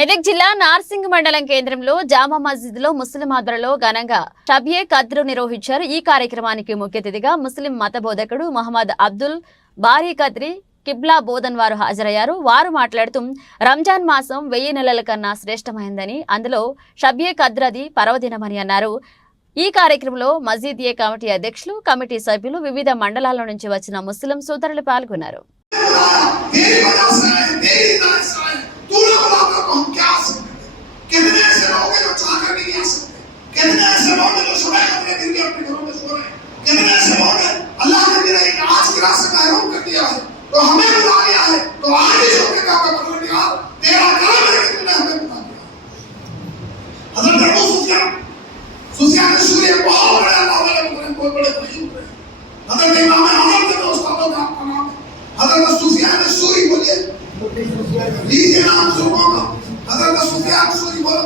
మెదక్ జిల్లా నార్సింగ్ మండలం కేంద్రంలో జామా మస్జిద్లో ముస్లిం ఆధ్వర్యంలో ఘనంగా షబ్-ఏ కద్ర్ నిర్వహించారు. ఈ కార్యక్రమానికి ముఖ్య అతిథిగా ముస్లిం మత బోధకుడు మహమ్మద్ అబ్దుల్ బారీ కద్రి కిబ్లా బోధన్ వారు హాజరయ్యారు. వారు మాట్లాడుతూ రంజాన్ మాసం 1000 నెలల కన్నా శ్రేష్టమైందని, అందులో షబ్-ఏ కద్ర్ అది పర్వదినమని అన్నారు. ఈ కార్యక్రమంలో మస్జిద్ ఏ కమిటీ అధ్యక్షులు, కమిటీ సభ్యులు, వివిధ మండలాల నుంచి వచ్చిన ముస్లిం సోదరులు పాల్గొన్నారు. तो हमें बुला लिया है, तो आगे जो के का मतलब यार तेरा काम है कि तूने हमें बुला लिया। हज़रत अबू सुफियान सूरी बहुत बड़े अल्लाह वाले मुकर्रम बहुत बड़े फकीर हुए। हज़रत इमाम आज़म के उस्तादों का नाम हज़रत सुफियान सूरी बोलिए, लीजिए नाम सुनो का हज़रत सुफियान सूरी बोलो।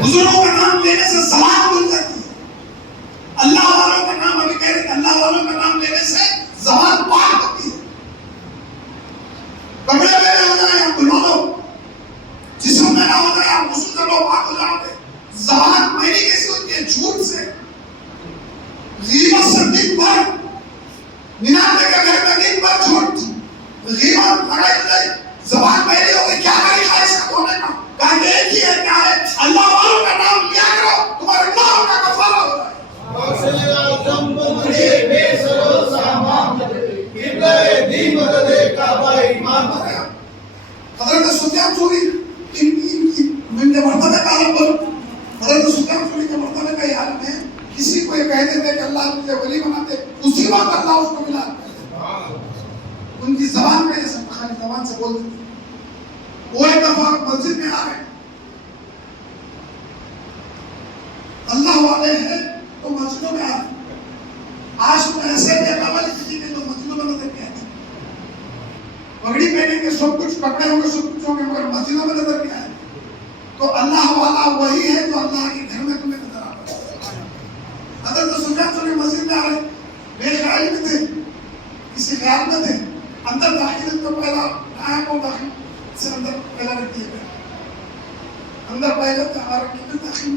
बुजुर्गों का नाम लेने से ज़बान खुल जाती है। अल्लाह वालों का नाम अभी कह रहे अल्लाह वालों का नाम लेने से ज़बान पाक होती है। कपड़े मेरे हो जाए आप बुला दो, जिस्म में ना हो जाए आप गुस्ल कर लो, पाक हो जाओगे। ज़बान मेरी कैसी होती है? झूठ से, गीबत से दिन भर, निनाते के घर में दिन भर झूठ, गीबत लड़ाई लड़ाई, ज़बान मेरी हो गई। क्या करी खाइश का होने का? कहा एक ही है, क्या है? अल्लाह वालों का नाम लिया करो, तुम्हारे गुनाहों का कफ़ारा हो जाए। हज़रत सुफियान सूरी इनके मर्तबे का आलम पर हज़रत सुफियान सूरी के मर्तबे का आलम है। किसी को ये कह देते कि अल्लाह मुझे वली बनाते, उसी वक्त अल्लाह उसको मिला। उनकी ज़बान में ऐसा खाली ज़बान से बोल देते। वो एक दफा मस्जिद में आ गए, अल्लाह वाले हैं तो मस्जिदों में आ गए। आज तो ऐसे भी अल्लाह वाले किसी के तो मस्जिदों में नजर नहीं आते। पगड़ी पहनेंगे, सब कुछ कपड़े होंगे, सब कुछ होंगे, मगर मस्जिदों में नजर नहीं आए। तो अल्लाह वाला वही है जो अल्लाह के घर में तुम्हें नजर आता है। हज़रत सुफियान सूरी मस्जिद में आ रहे, बेख्याली में थे, किसी ख्याल में थे। अंदर दाखिल तो पहला आया को दाखिल से अंदर पहला रख दिया, अंदर पहले हमारा कितने दाखिल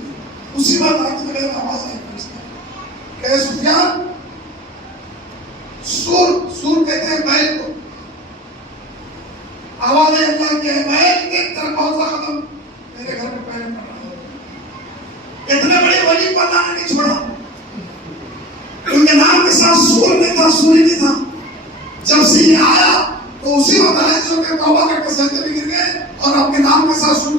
उसी बात आती है। आवाज आई कहे सुफियान, सूर कहते हैं बैल को, आवाज है अल्लाह की है, बैल देख कर कौन सा कदम मेरे घर में पहले पड़ रहा है। इतने बड़े वली को अल्लाह ने नहीं छोड़ा। उनके नाम के साथ सूर नहीं था, सूरी नहीं था। जब से ये आया तो उसी वक्त आए जो के तौबा करके सजदे में गिर गए और अपने नाम के साथ सूर